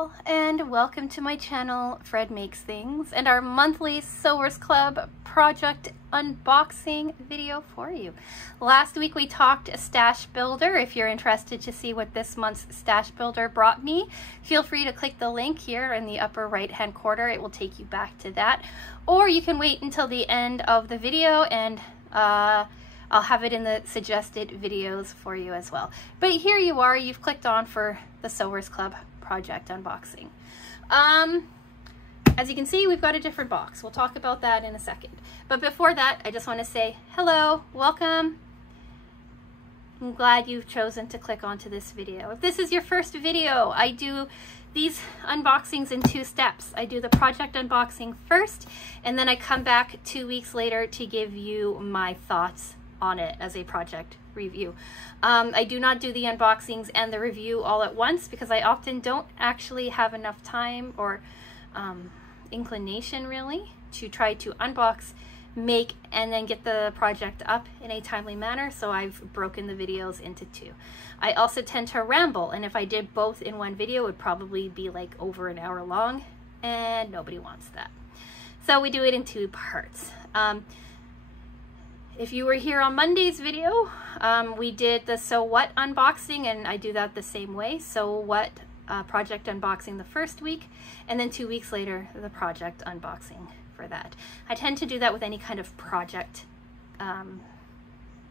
all, and welcome to my channel, Fred Makes Things, and our monthly Sewers Club project unboxing video for you. Last week we talked a stash builder. If you're interested to see what this month's stash builder brought me, feel free to click the link here in the upper right hand corner. It will take you back to that, or you can wait until the end of the video and I'll have it in the suggested videos for you as well. But here you are, you've clicked on for the Sewers Club project unboxing. As you can see, we've got a different box. We'll talk about that in a second. But before that, I just want to say hello, welcome. I'm glad you've chosen to click onto this video. If this is your first video, I do these unboxings in 2 steps. I do the project unboxing first, and then I come back 2 weeks later to give you my thoughts on it as a project review. I do not do the unboxings and the review all at once because I often don't actually have enough time or inclination really to try to unbox, make, and then get the project up in a timely manner, so I've broken the videos into 2. I also tend to ramble, and if I did both in one video, it would probably be like over an hour long, and nobody wants that. So we do it in 2 parts. If you were here on Monday's video, we did the So What unboxing, and I do that the same way. So What project unboxing the first week, and then 2 weeks later, the project unboxing for that. I tend to do that with any kind of project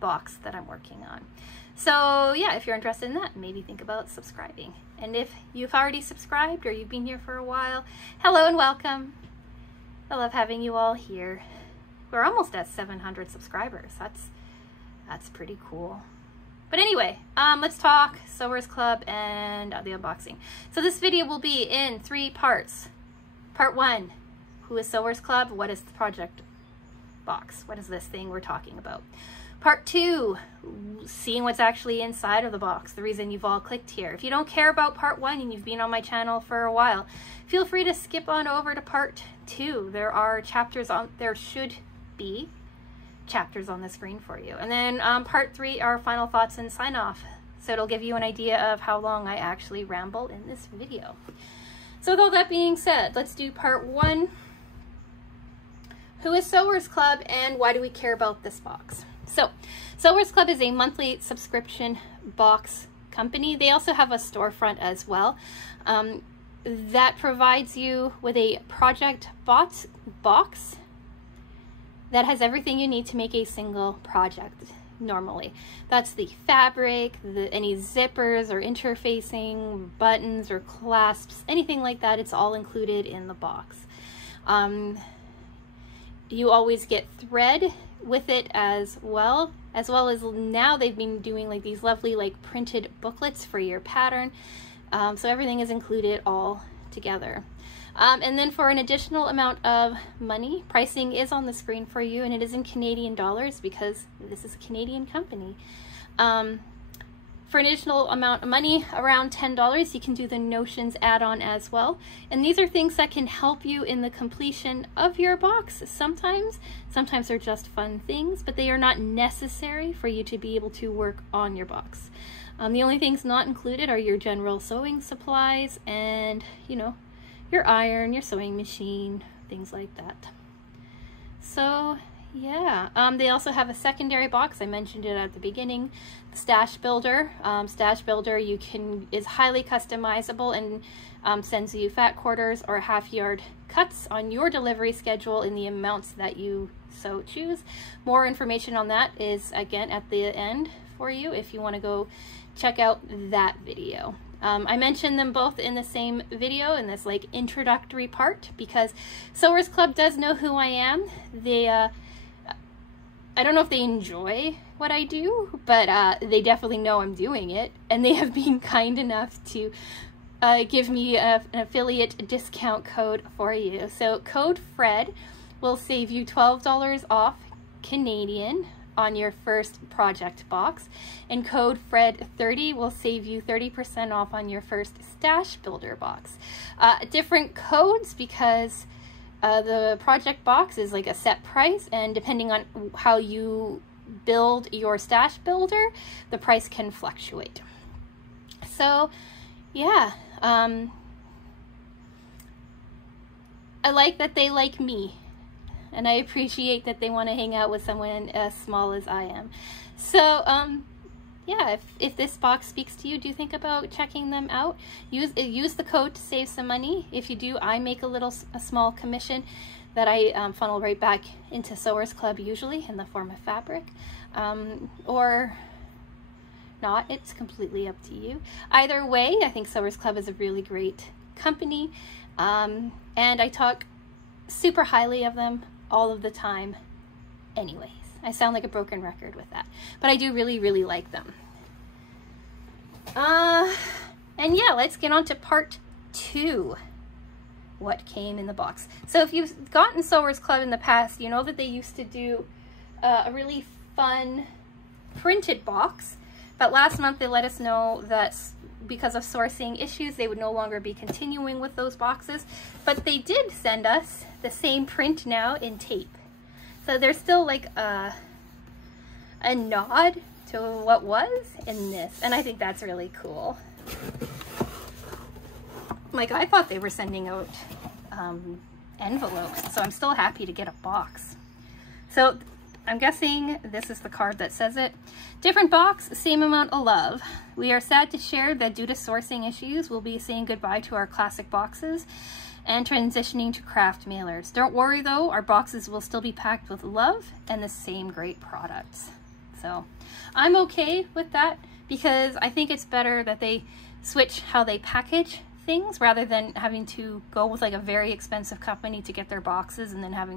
box that I'm working on. So yeah, if you're interested in that, maybe think about subscribing. And if you've already subscribed or you've been here for a while, hello and welcome. I love having you all here. We're almost at 700 subscribers. That's pretty cool. But anyway, let's talk Sewers Club and the unboxing. So this video will be in 3 parts. Part 1, who is Sewers Club? What is the project box? What is this thing we're talking about? Part 2, seeing what's actually inside of the box, the reason you've all clicked here. If you don't care about part 1 and you've been on my channel for a while, feel free to skip on over to part 2. There are chapters on, there should be chapters on the screen for you. And then part 3 are final thoughts and sign off. So it'll give you an idea of how long I actually ramble in this video. So with all that being said, let's do part 1. Who is Sewers Club and why do we care about this box? So Sewers Club is a monthly subscription box company. They also have a storefront as well that provides you with a project box that has everything you need to make a single project normally. That's the fabric, any zippers or interfacing, buttons or clasps, anything like that. It's all included in the box. You always get thread with it as well as now they've been doing like these lovely like printed booklets for your pattern. So everything is included all together. And then for an additional amount of money, pricing is on the screen for you, and it is in Canadian dollars because this is a Canadian company. For an additional amount of money, around $10, you can do the Notions add-on as well. And these are things that can help you in the completion of your box. Sometimes they're just fun things, but they are not necessary for you to be able to work on your box. The only things not included are your general sewing supplies and, you know, your iron, your sewing machine, things like that. So yeah, they also have a secondary box. I mentioned it at the beginning. The Stash Builder. Stash Builder is highly customizable and sends you fat quarters or half-yard cuts on your delivery schedule in the amounts that you so choose. More information on that is again at the end for you if you want to go check out that video. I mentioned them both in the same video in this like introductory part because Sewers Club does know who I am. They I don't know if they enjoy what I do, but they definitely know I'm doing it, and they have been kind enough to give me an affiliate discount code for you. So code FRED will save you $12 off Canadian on your first project box, and code FRED30 will save you 30% off on your first Stash Builder box. Different codes because the project box is like a set price, and depending on how you build your Stash Builder, the price can fluctuate. So yeah, I like that they like me, and I appreciate that they want to hang out with someone as small as I am. So, yeah, if this box speaks to you, do think about checking them out. Use the code to save some money. If you do, I make a small commission that I funnel right back into Sewers Club, usually in the form of fabric, or not. It's completely up to you. Either way, I think Sewers Club is a really great company, and I talk super highly of them all of the time anyways. I sound like a broken record with that, but I do really, really like them. And yeah, let's get on to part 2. What came in the box. So if you've gotten Sewers Club in the past, you know that they used to do a really fun printed box, but last month they let us know that because of sourcing issues, they would no longer be continuing with those boxes, but they did send us the same print now in tape. So there's still like a nod to what was in this, and I think that's really cool. Like, I thought they were sending out envelopes, so I'm still happy to get a box. So I'm guessing this is the card that says it. Different box, same amount of love. We are sad to share that due to sourcing issues, we'll be saying goodbye to our classic boxes and transitioning to craft mailers. Don't worry though, our boxes will still be packed with love and the same great products. So I'm okay with that, because I think it's better that they switch how they package things rather than having to go with like a very expensive company to get their boxes and then have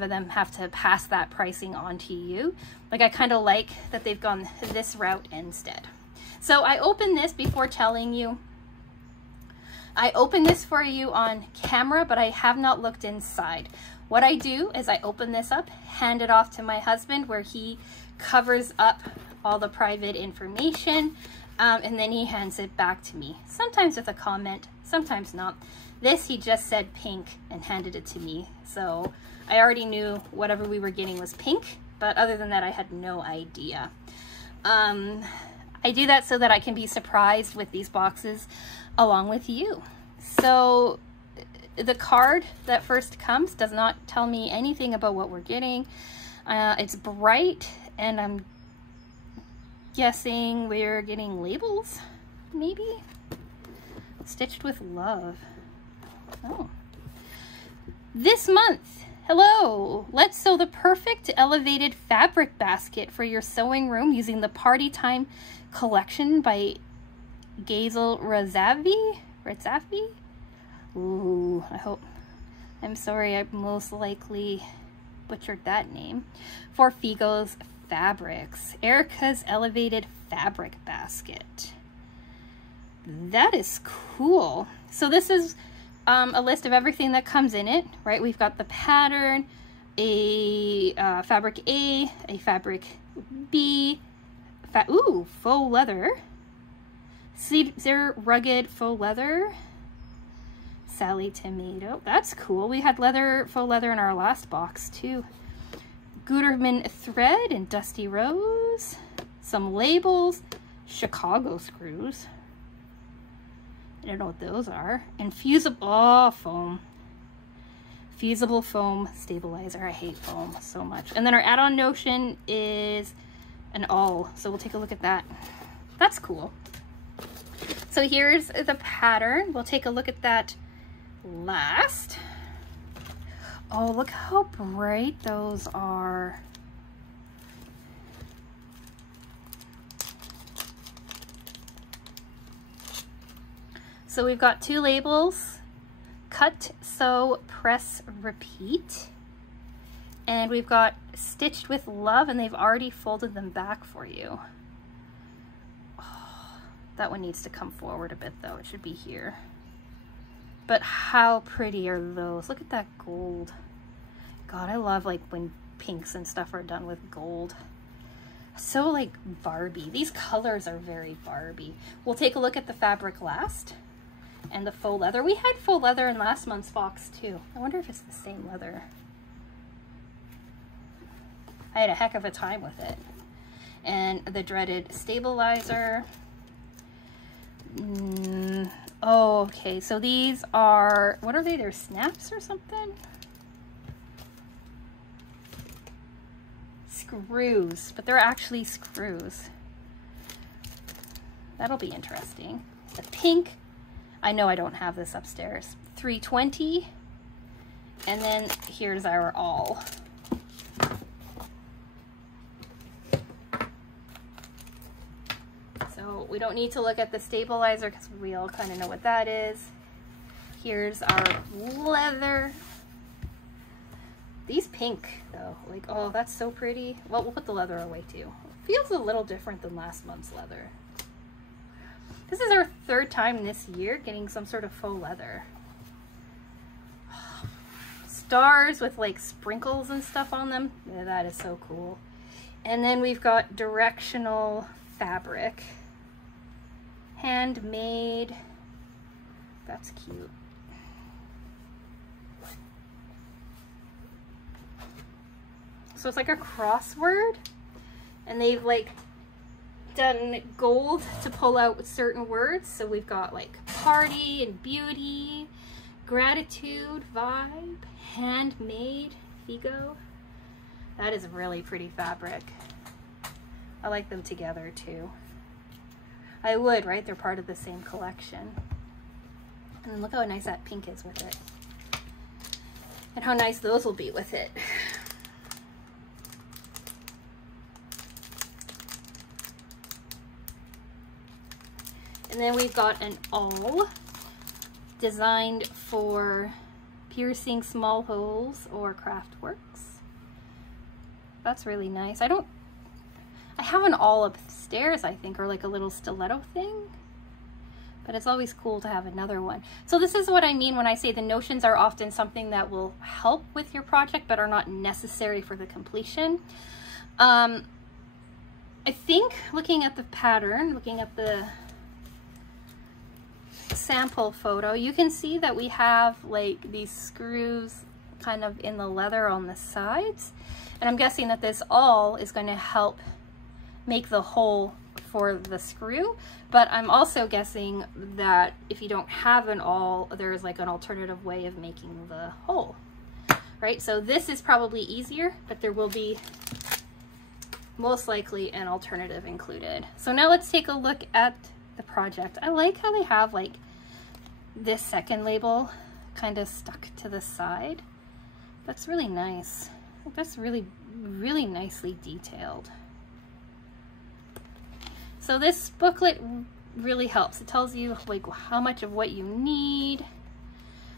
them have to pass that pricing on to you. Like, I kind of like that they've gone this route instead. So I opened this before telling you. I opened this for you on camera, but I have not looked inside. What I do is I open this up, hand it off to my husband, where he covers up all the private information, and then he hands it back to me. Sometimes with a comment, sometimes not. This, he just said pink and handed it to me. So I already knew whatever we were getting was pink, but other than that, I had no idea. I do that so that I can be surprised with these boxes along with you. So the card that first comes does not tell me anything about what we're getting. It's bright, and I'm guessing we're getting labels, maybe? Stitched with love. Oh. This month, hello! Let's sew the perfect elevated fabric basket for your sewing room using the Party Time collection by Gazel Razavi? Ooh, I'm sorry, I most likely butchered that name. For Figo's Fabrics, Erica's elevated fabric basket. That is cool. So this is a list of everything that comes in it, right? We've got the pattern, a fabric A, a fabric B, ooh, faux leather, Cedar rugged faux leather, Sally tomato. That's cool. We had faux leather in our last box too. Gutermann thread and dusty rose, some labels, Chicago screws. I don't know what those are. And fusible foam. Fusible foam stabilizer. I hate foam so much. And then our add-on notion is an awl. So we'll take a look at that. That's cool. So here's the pattern. We'll take a look at that last. Oh, look how bright those are. So we've got 2 labels, cut, sew, press, repeat. And we've got stitched with love, and they've already folded them back for you. Oh, that one needs to come forward a bit though. It should be here. But how pretty are those? Look at that gold. God, I love like when pinks and stuff are done with gold. So like Barbie. These colors are very Barbie. We'll take a look at the fabric last. And the faux leather. We had faux leather in last month's box too. I wonder if it's the same leather. I had a heck of a time with it. And the dreaded stabilizer. Oh, okay, so these are, what are they? They're snaps or something? Screws, but they're actually screws. That'll be interesting. The pink, I know I don't have this upstairs. 320, and then here's our awl. So we don't need to look at the stabilizer because we all kind of know what that is. Here's our leather. These pink though, like, oh, that's so pretty. Well, we'll put the leather away too. Feels a little different than last month's leather. This is our third time this year getting some sort of faux leather. Stars with like sprinkles and stuff on them. Yeah, that is so cool. And then we've got directional fabric. Handmade. That's cute. So it's like a crossword, and they've like done gold to pull out certain words. So we've got like party and beauty, gratitude, vibe, handmade, Figo. That is really pretty fabric. I like them together too. I would, right? They're part of the same collection. And look how nice that pink is with it. And how nice those will be with it. And then we've got an awl designed for piercing small holes or craft works. That's really nice. I have an awl upstairs, I think, or like a little stiletto thing, but it's always cool to have another one. So this is what I mean when I say the notions are often something that will help with your project, but are not necessary for the completion. I think looking at the pattern, looking at the sample photo, you can see that we have like these screws kind of in the leather on the sides, and I'm guessing that this awl is going to help make the hole for the screw, but I'm also guessing that if you don't have an awl, there's like an alternative way of making the hole, right? So this is probably easier, but there will be most likely an alternative included. So now let's take a look at the project. I like how they have like this second label kind of stuck to the side. That's really nice. That's really, really nicely detailed. So this booklet really helps. It tells you like how much of what you need.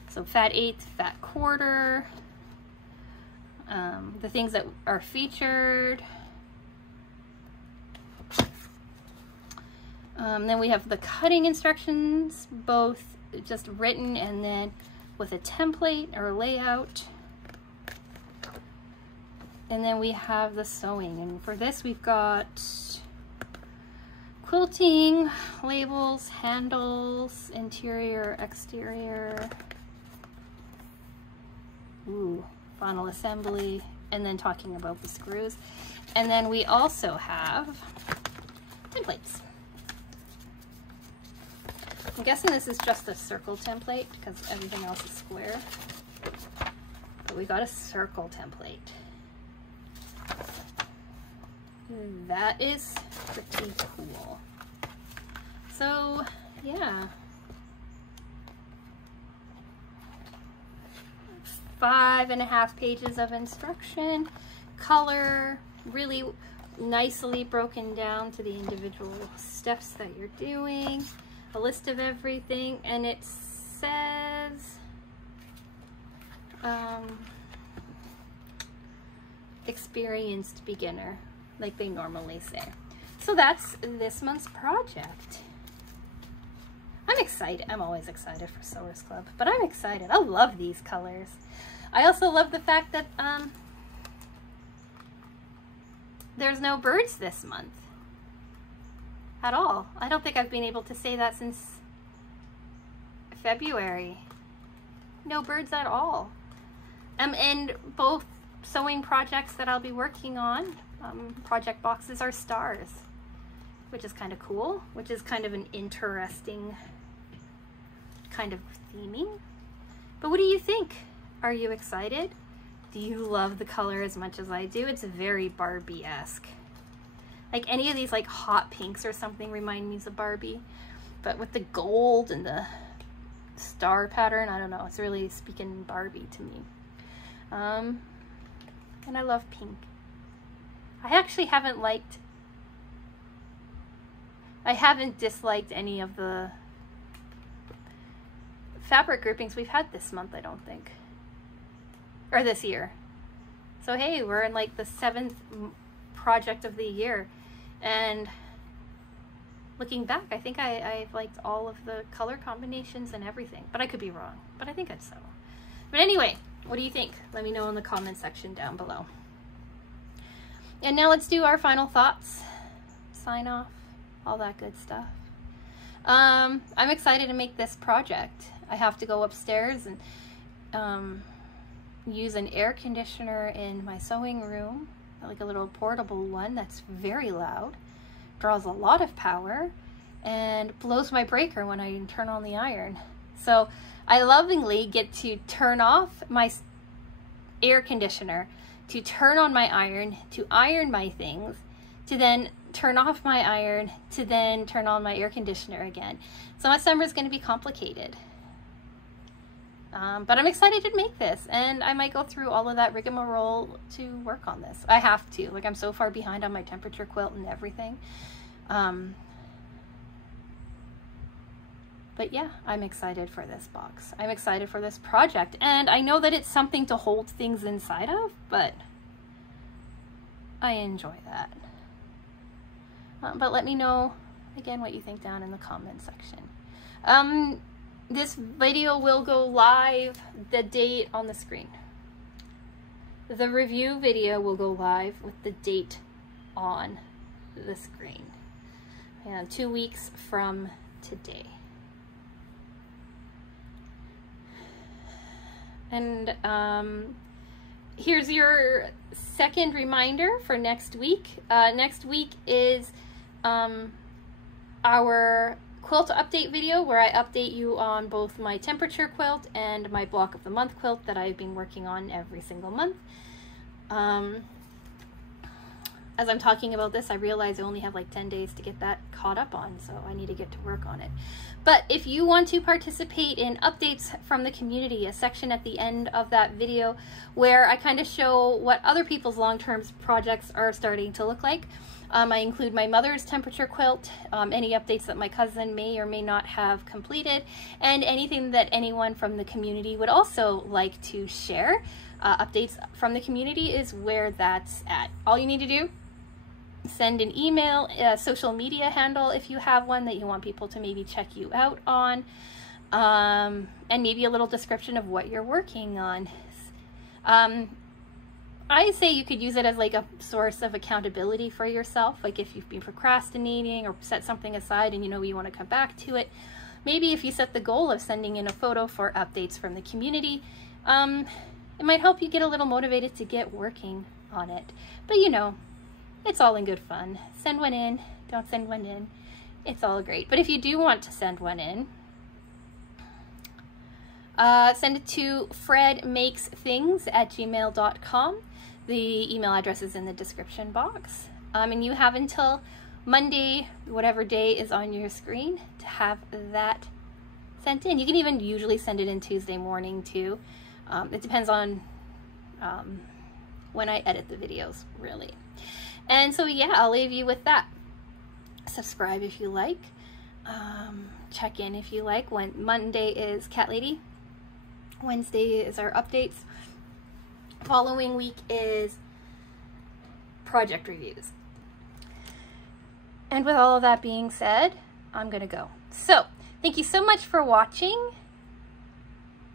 So fat eighth, fat quarter, the things that are featured. Then we have the cutting instructions, both just written and then with a template or layout. And then we have the sewing, and for this we've got quilting, labels, handles, interior, exterior, final assembly, and then talking about the screws. And then we also have templates. I'm guessing this is just a circle template because everything else is square. But we got a circle template. That is pretty cool. So, yeah. 5.5 pages of instruction, color, really nicely broken down to the individual steps that you're doing, a list of everything, and it says experienced beginner, like they normally say. So that's this month's project. I'm excited. I'm always excited for Sewers Club, but I'm excited. I love these colors. I also love the fact that there's no birds this month at all. I don't think I've been able to say that since February. No birds at all. And both sewing projects that I'll be working on, project boxes, are stars, which is kind of cool, which is kind of an interesting kind of theming. But what do you think? Are you excited? Do you love the color as much as I do? It's very Barbie-esque. Like any of these like hot pinks or something remind me of Barbie. But with the gold and the star pattern, I don't know. It's really speaking Barbie to me. And I love pink. I actually haven't disliked any of the fabric groupings we've had this month, I don't think. Or this year. So hey, we're in like the 7th project of the year. And looking back, I think I've liked all of the color combinations and everything. But I could be wrong. But I think I'd so. But anyway, what do you think? Let me know in the comment section down below. And now let's do our final thoughts. Sign off. All that good stuff. I'm excited to make this project. I have to go upstairs and use an air conditioner in my sewing room, like a little portable one that's very loud, draws a lot of power, and blows my breaker when I turn on the iron. So I lovingly get to turn off my air conditioner, to turn on my iron, to iron my things, to then turn off my iron, to then turn on my air conditioner again. So my summer is going to be complicated. But I'm excited to make this, and I might go through all of that rigmarole to work on this. I have to. Like, I'm so far behind on my temperature quilt and everything. But yeah, I'm excited for this box. I'm excited for this project, and I know that it's something to hold things inside of, but I enjoy that. But let me know, again, what you think down in the comment section. This video will go live the date on the screen. The review video will go live with the date on the screen. And 2 weeks from today. And here's your second reminder for next week. Next week is our quilt update video where I update you on both my temperature quilt and my block of the month quilt that I've been working on every single month. As I'm talking about this, I realize I only have like 10 days to get that caught up on, so I need to get to work on it. But if you want to participate in updates from the community, a section at the end of that video where I kind of show what other people's long-term projects are starting to look like. I include my mother's temperature quilt, any updates that my cousin may or may not have completed, and anything that anyone from the community would also like to share. Updates from the community is where that's at. All you need to do, send an email, a social media handle if you have one that you want people to maybe check you out on, and maybe a little description of what you're working on. I say you could use it as like a source of accountability for yourself. Like if you've been procrastinating or set something aside and you know you want to come back to it. Maybe if you set the goal of sending in a photo for updates from the community, it might help you get a little motivated to get working on it. But you know, it's all in good fun. Send one in, don't send one in. It's all great. But if you do want to send one in, send it to fredmakesthings@gmail.com. The email address is in the description box. And you have until Monday, whatever day is on your screen, to have that sent in. You can even usually send it in Tuesday morning too. It depends on when I edit the videos, really. And so yeah, I'll leave you with that. Subscribe if you like. Check in if you like. When Monday is Cat Lady. Wednesday is our updates. Following week is project reviews. And with all of that being said, I'm gonna go. So, thank you so much for watching,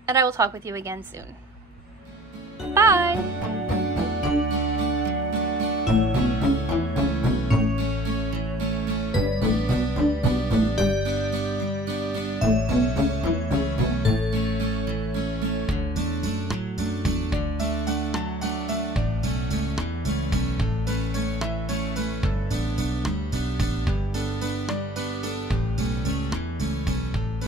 and I will talk with you again soon.